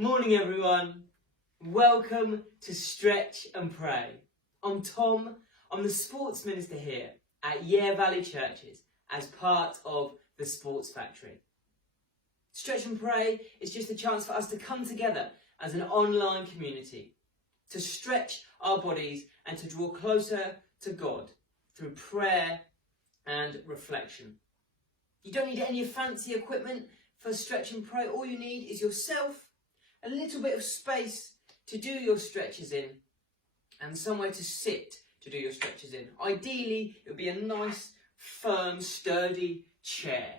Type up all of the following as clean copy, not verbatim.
Morning everyone, welcome to Stretch and Pray. I'm Tom, I'm the Sports Minister here at Yare Valley Churches as part of the Sports Factory. Stretch and Pray is just a chance for us to come together as an online community, to stretch our bodies and to draw closer to God through prayer and reflection. You don't need any fancy equipment for Stretch and Pray, all you need is yourself, a little bit of space to do your stretches in, and somewhere to sit to do your stretches in. Ideally, it would be a nice, firm, sturdy chair.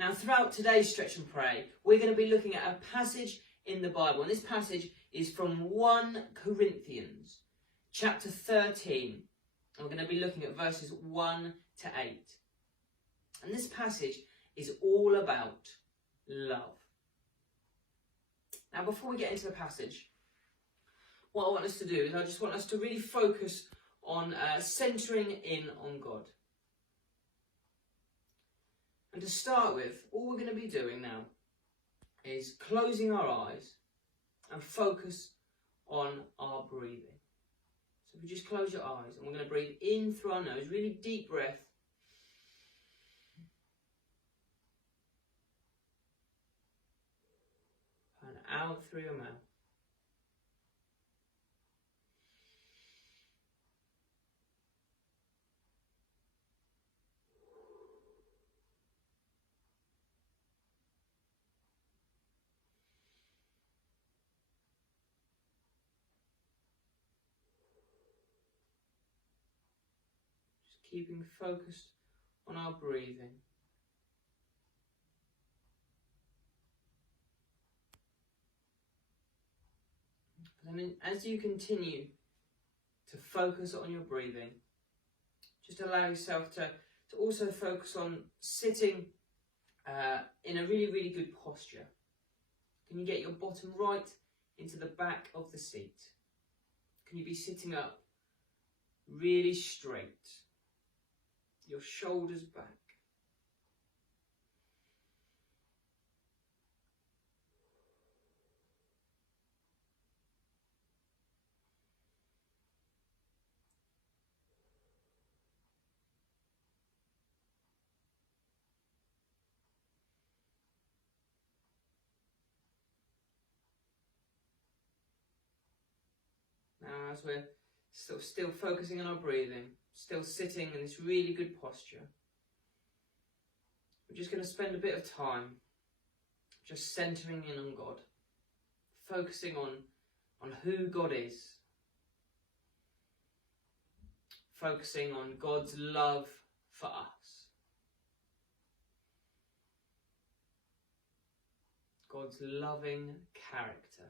Now, throughout today's Stretch and Pray, we're going to be looking at a passage in the Bible, and this passage is from 1 Corinthians, chapter 13. And we're going to be looking at verses 1 to 8. And this passage is all about love. Now, before we get into the passage, what I want us to do is I just want us to really focus on centering in on God. And to start with, all we're going to be doing now is closing our eyes and focus on our breathing. So if you just close your eyes, and we're going to breathe in through our nose, really deep breath. And out through your mouth. Just keeping focused on our breathing. And then as you continue to focus on your breathing, just allow yourself to also focus on sitting in a really, really good posture. Can you get your bottom right into the back of the seat? Can you be sitting up really straight? Your shoulders back. Now, as we're still focusing on our breathing, still sitting in this really good posture, we're just going to spend a bit of time just centering in on God, focusing on who God is, focusing on God's love for us, God's loving character.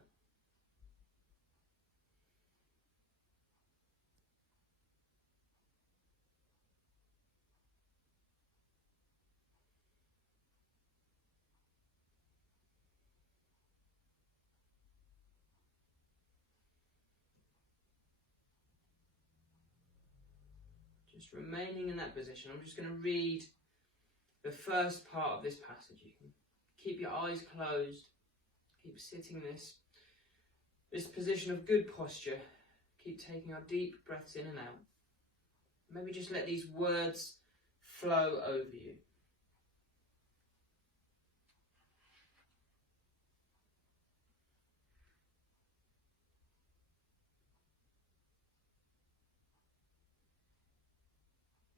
Just remaining in that position. I'm just going to read the first part of this passage. You can keep your eyes closed, keep sitting in this position of good posture. Keep taking our deep breaths in and out. Maybe just let these words flow over you.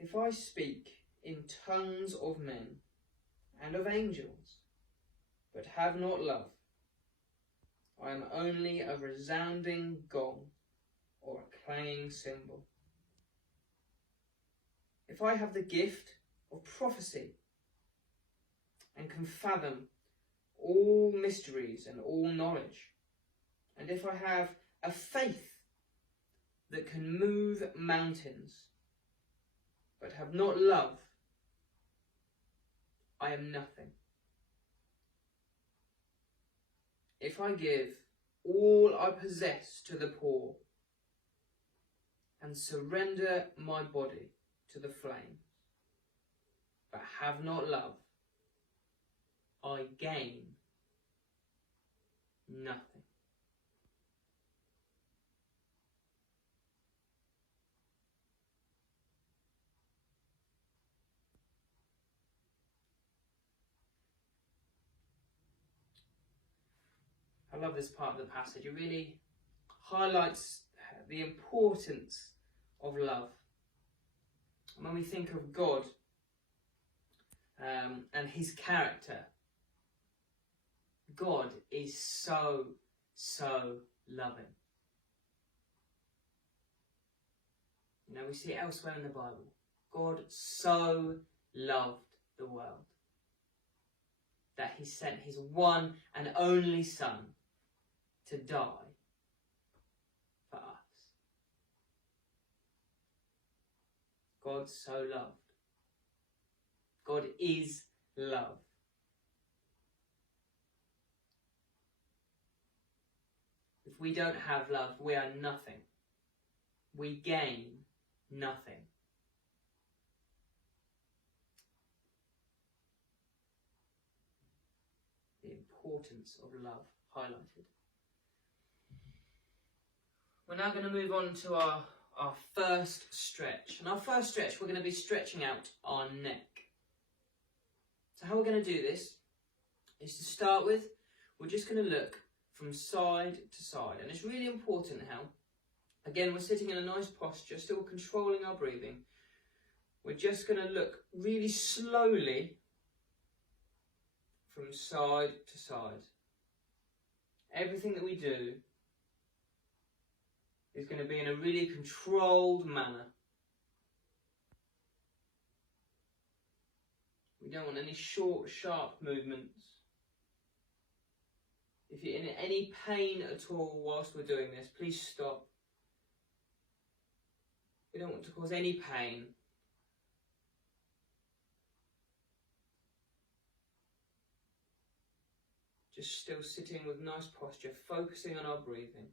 If I speak in tongues of men and of angels, but have not love, I am only a resounding gong or a clanging cymbal. If I have the gift of prophecy and can fathom all mysteries and all knowledge, and if I have a faith that can move mountains, but have not love, I am nothing. If I give all I possess to the poor and surrender my body to the flames, but have not love, I gain nothing. I love this part of the passage. It really highlights the importance of love. And when we think of God and his character, God is so, so loving. You know, we see it elsewhere in the Bible. God so loved the world that he sent his one and only Son to die for us. God so loved. God is love. If we don't have love, we are nothing. We gain nothing. The importance of love highlighted. We're now going to move on to our first stretch. And our first stretch, we're going to be stretching out our neck. So how we're going to do this is, to start with, we're just going to look from side to side. And it's really important how, again, we're sitting in a nice posture, still controlling our breathing. We're just going to look really slowly from side to side. Everything that we do is going to be in a really controlled manner. We don't want any short, sharp movements. If you're in any pain at all whilst we're doing this, please stop. We don't want to cause any pain. Just still sitting with nice posture, focusing on our breathing.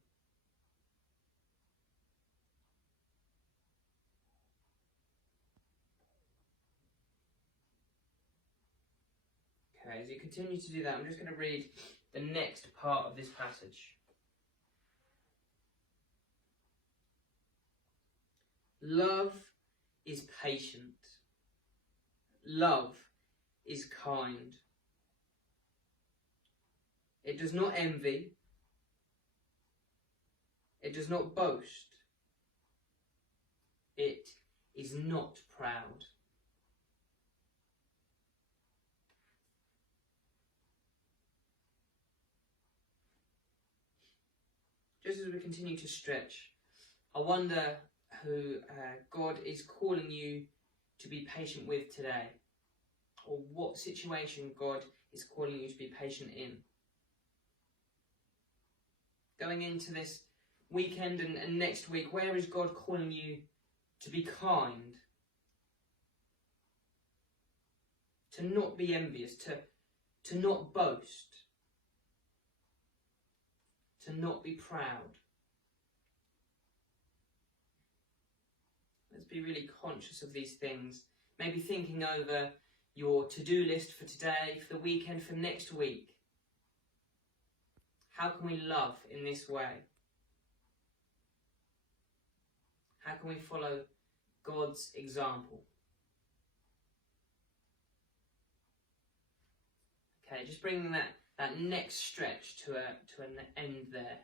Okay, as you continue to do that, I'm just going to read the next part of this passage. Love is patient. Love is kind. It does not envy. It does not boast. It is not proud. Just as we continue to stretch, I wonder who God is calling you to be patient with today, or what situation God is calling you to be patient in. Going into this weekend and next week, where is God calling you to be kind? To not be envious, to not boast, to not be proud. Let's be really conscious of these things. Maybe thinking over your to-do list for today, for the weekend, for next week. How can we love in this way? How can we follow God's example? Okay, just bringing that next stretch to an end there.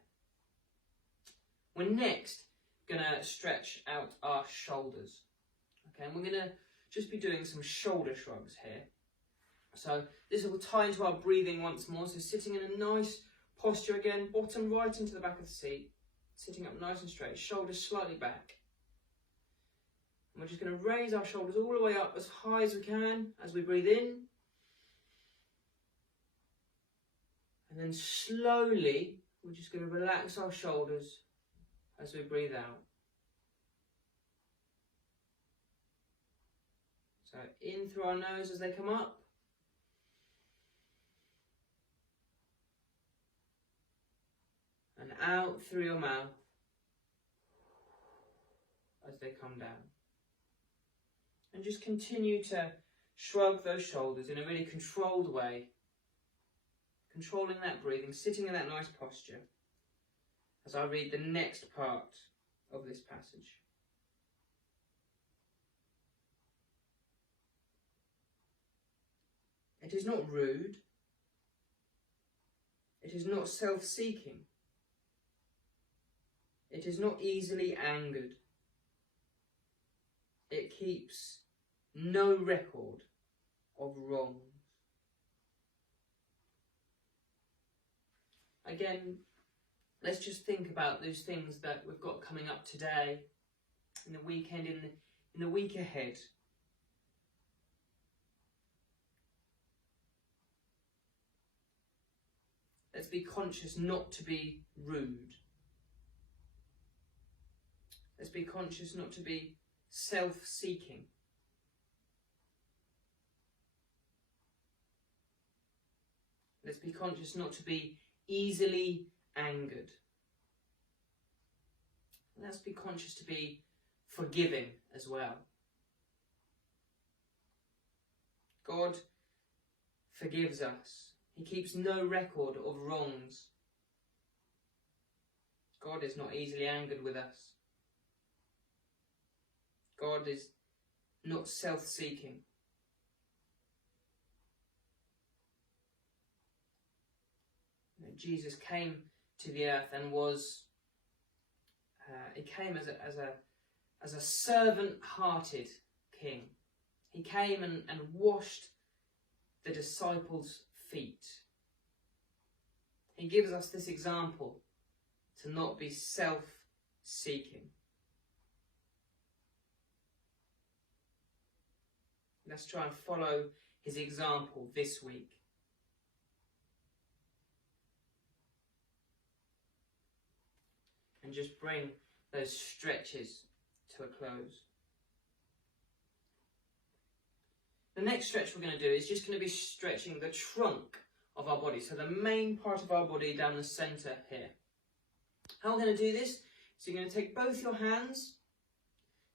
We're next going to stretch out our shoulders. Okay, and we're going to just be doing some shoulder shrugs here. So this will tie into our breathing once more. So sitting in a nice posture again, bottom right into the back of the seat, sitting up nice and straight, shoulders slightly back. And we're just going to raise our shoulders all the way up as high as we can as we breathe in. And then slowly, we're just going to relax our shoulders as we breathe out. So in through our nose as they come up. And out through your mouth as they come down. And just continue to shrug those shoulders in a really controlled way. controlling that breathing, sitting in that nice posture as I read the next part of this passage. It is not rude. It is not self-seeking. It is not easily angered. It keeps no record of wrongs. Again, let's just think about those things that we've got coming up today, in the weekend, in the week ahead. Let's be conscious not to be rude. Let's be conscious not to be self-seeking. Let's be conscious not to be easily angered. And let's be conscious to be forgiving as well. God forgives us. He keeps no record of wrongs. God is not easily angered with us. God is not self-seeking. Jesus came to the earth and he came as a servant-hearted king. He came and washed the disciples' feet. He gives us this example to not be self-seeking. Let's try and follow his example this week. And just bring those stretches to a close. The next stretch we're going to do is just going to be stretching the trunk of our body. So the main part of our body down the centre here. How we're going to do this is you're going to take both your hands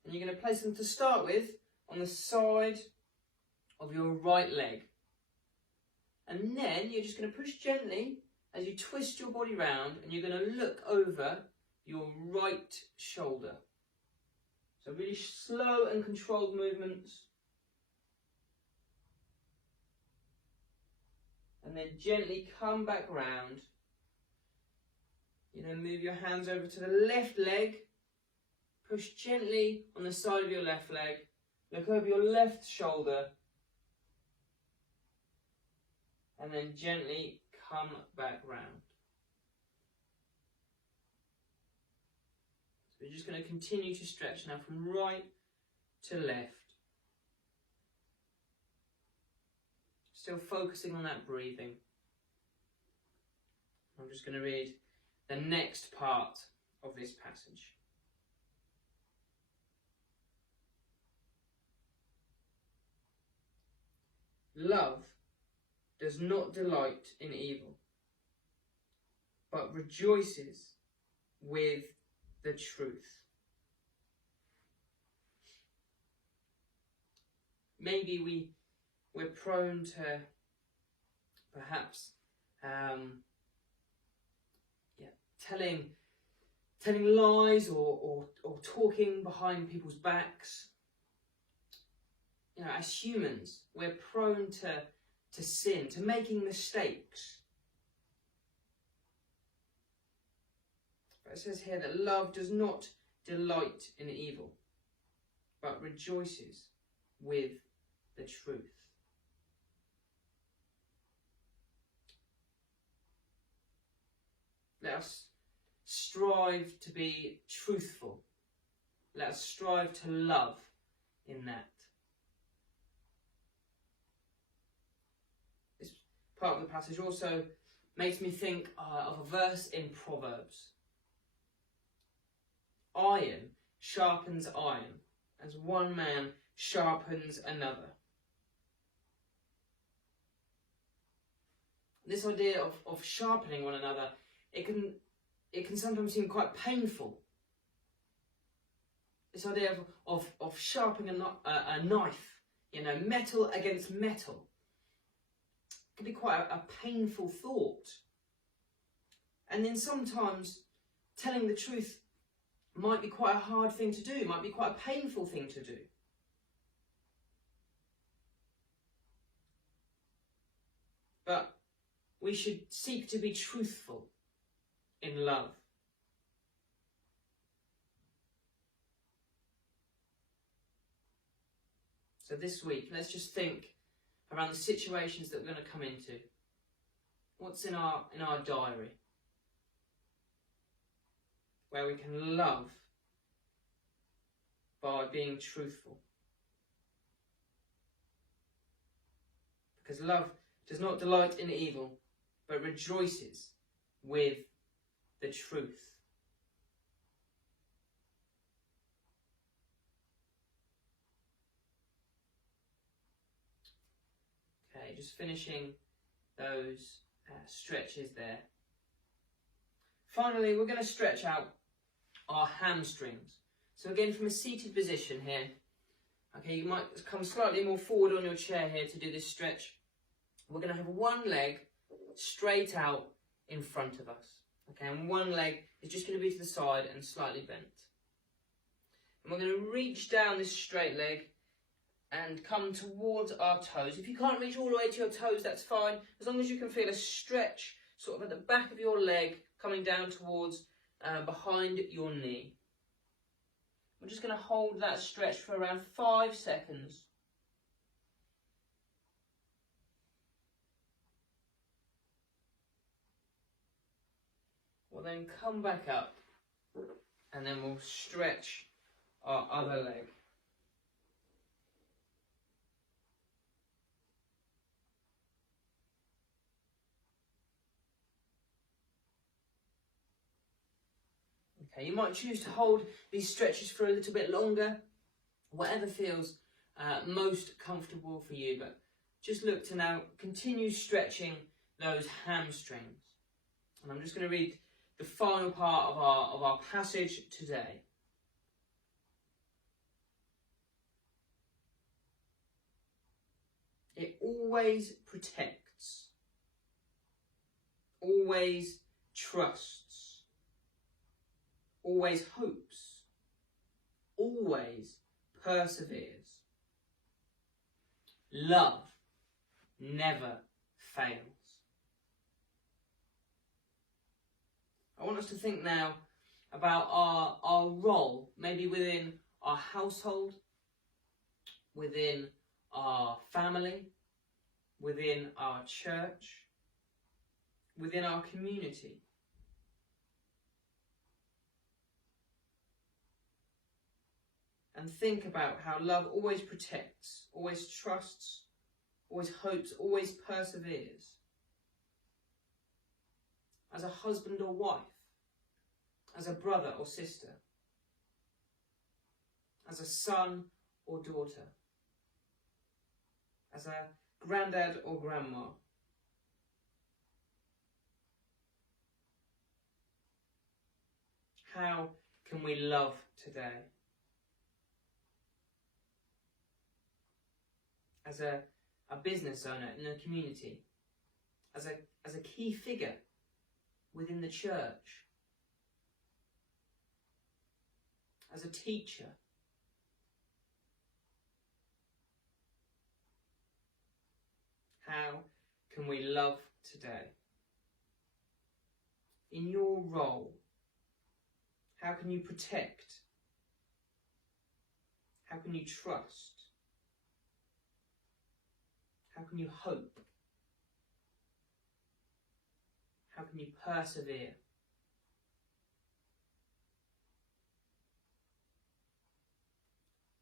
and you're going to place them to start with on the side of your right leg. And then you're just going to push gently as you twist your body round and you're going to look over your right shoulder. So really slow and controlled movements. And then gently come back round. You know, move your hands over to the left leg. Push gently on the side of your left leg. Look over your left shoulder. And then gently come back round. So we're just going to continue to stretch now from right to left. Still focusing on that breathing. I'm just going to read the next part of this passage. Love does not delight in evil, but rejoices with the truth. Maybe we're prone to perhaps telling lies or talking behind people's backs. You know, as humans, we're prone to sin, to making mistakes. But it says here that love does not delight in evil, but rejoices with the truth. Let us strive to be truthful. Let us strive to love in that. This part of the passage also makes me think of a verse in Proverbs. Iron sharpens iron, as one man sharpens another. This idea of sharpening one another, it can sometimes seem quite painful. This idea of sharpening a knife, you know, metal against metal. can be quite a painful thought. And then sometimes telling the truth might be quite a hard thing to do, might be quite a painful thing to do. But we should seek to be truthful in love. So this week, let's just think around the situations that we're going to come into. What's in our diary where we can love by being truthful? Because love does not delight in evil, but rejoices with the truth. Okay, just finishing those stretches there. Finally, we're going to stretch out our hamstrings. So again, from a seated position here, okay, you might come slightly more forward on your chair here to do this stretch. We're going to have one leg straight out in front of us, okay, and one leg is just going to be to the side and slightly bent. And we're going to reach down this straight leg and come towards our toes. If you can't reach all the way to your toes, that's fine, as long as you can feel a stretch sort of at the back of your leg coming down towards behind your knee. We're just going to hold that stretch for around 5 seconds. We'll then come back up and then we'll stretch our other leg. Okay, you might choose to hold these stretches for a little bit longer, whatever feels most comfortable for you, but just look to now continue stretching those hamstrings. And I'm just going to read the final part of our passage today. It always protects, always trusts, always hopes, always perseveres. Love never fails. I want us to think now about our role, maybe within our household, within our family, within our church, within our community. And think about how love always protects, always trusts, always hopes, always perseveres. As a husband or wife, as a brother or sister, as a son or daughter, as a granddad or grandma. How can we love today? As a business owner in a community, as a key figure within the church, as a teacher, how can we love today? In your role, how can you protect? How can you trust? How can you hope? How can you persevere?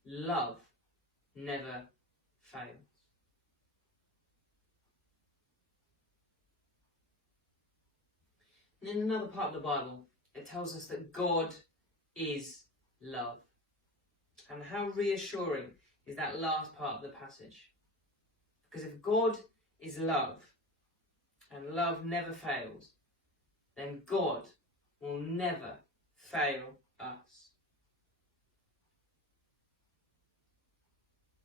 Love never fails. And in another part of the Bible, it tells us that God is love. And how reassuring is that last part of the passage? Because if God is love, and love never fails, then God will never fail us.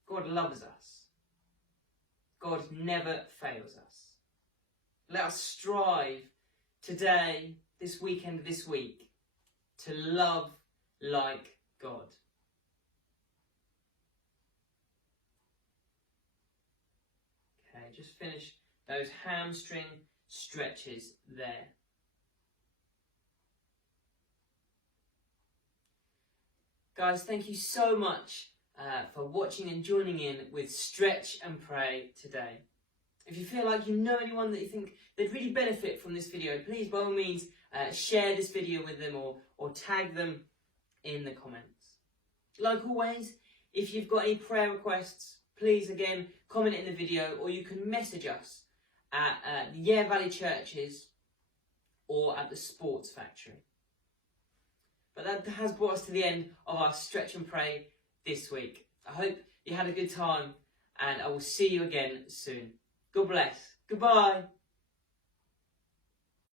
God loves us. God never fails us. Let us strive today, this weekend, this week, to love like God. Okay, just finish those hamstring stretches there. Guys, thank you so much for watching and joining in with Stretch and Pray today. If you feel like you know anyone that you think they'd really benefit from this video, please by all means share this video with them or tag them in the comments. Like always, if you've got any prayer requests, please again comment in the video, or you can message us at the Yare Valley Churches or at the Sports Factory. But that has brought us to the end of our Stretch and Pray this week. I hope you had a good time, and I will see you again soon. God bless. Goodbye.